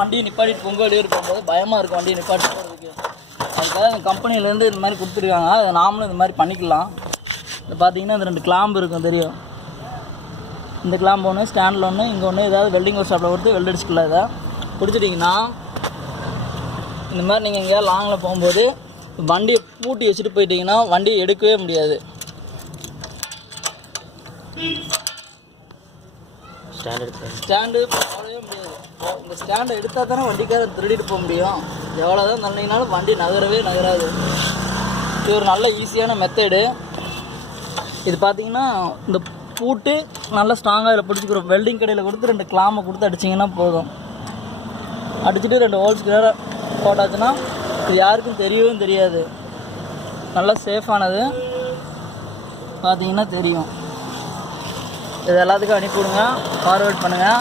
வண்டியை நிப்பாட்டிட்டு பொங்கல் போகும்போது பயமாக இருக்கும் வண்டியை நிப்பாட்டி போகிறதுக்கு. அதுக்காக இந்த கம்பெனிலேருந்து இந்த மாதிரி கொடுத்துருக்காங்க. அதை நாமளும் இந்த மாதிரி பண்ணிக்கலாம். இது பார்த்தீங்கன்னா இந்த 2 கிளாம்பு இருக்கும் தெரியும். இந்த கிளாம்பு ஒன்று, ஸ்டாண்டில் ஒன்று, இங்கே ஒன்று. ஏதாவது வெல்டிங் ஒர்க் ஷாப்பில் கொடுத்து வெல்ட் அடிச்சுக்கலாம். இதை பிடிச்சிட்டிங்கன்னா இந்த மாதிரி நீங்கள் எங்கேயாவது லாங்கில் போகும்போது வண்டியை பூட்டி வச்சுட்டு போயிட்டீங்கன்னா வண்டியை எடுக்கவே முடியாது. ஸ்டாண்டு போடவே முடியாது. இந்த ஸ்டாண்டை எடுத்தால் தானே வண்டிக்கார திருடிட்டு போக முடியும். எவ்வளோ தான் தள்ளினாலும் வண்டி நகராது. இது ஒரு நல்ல ஈஸியான மெத்தடு. இது பார்த்தீங்கன்னா இந்த பூட்டு நல்லா ஸ்ட்ராங்காக இதில் பிடிச்சிக்கிறோம். வெல்டிங் கடையில் கொடுத்து 2 கிளாம்பை கொடுத்து அடிச்சிங்கன்னா போதும். அடிச்சுட்டு 2 ஹோல்ஸ் கிட்ட போட்டாச்சுன்னா இது யாருக்கும் தெரியவும் தெரியாது. நல்லா சேஃபானது. பார்த்தீங்கன்னா தெரியும். இது எல்லாத்துக்கும் அனுப்பிவிடுங்க, ஃபார்வேர்ட் பண்ணுங்கள்.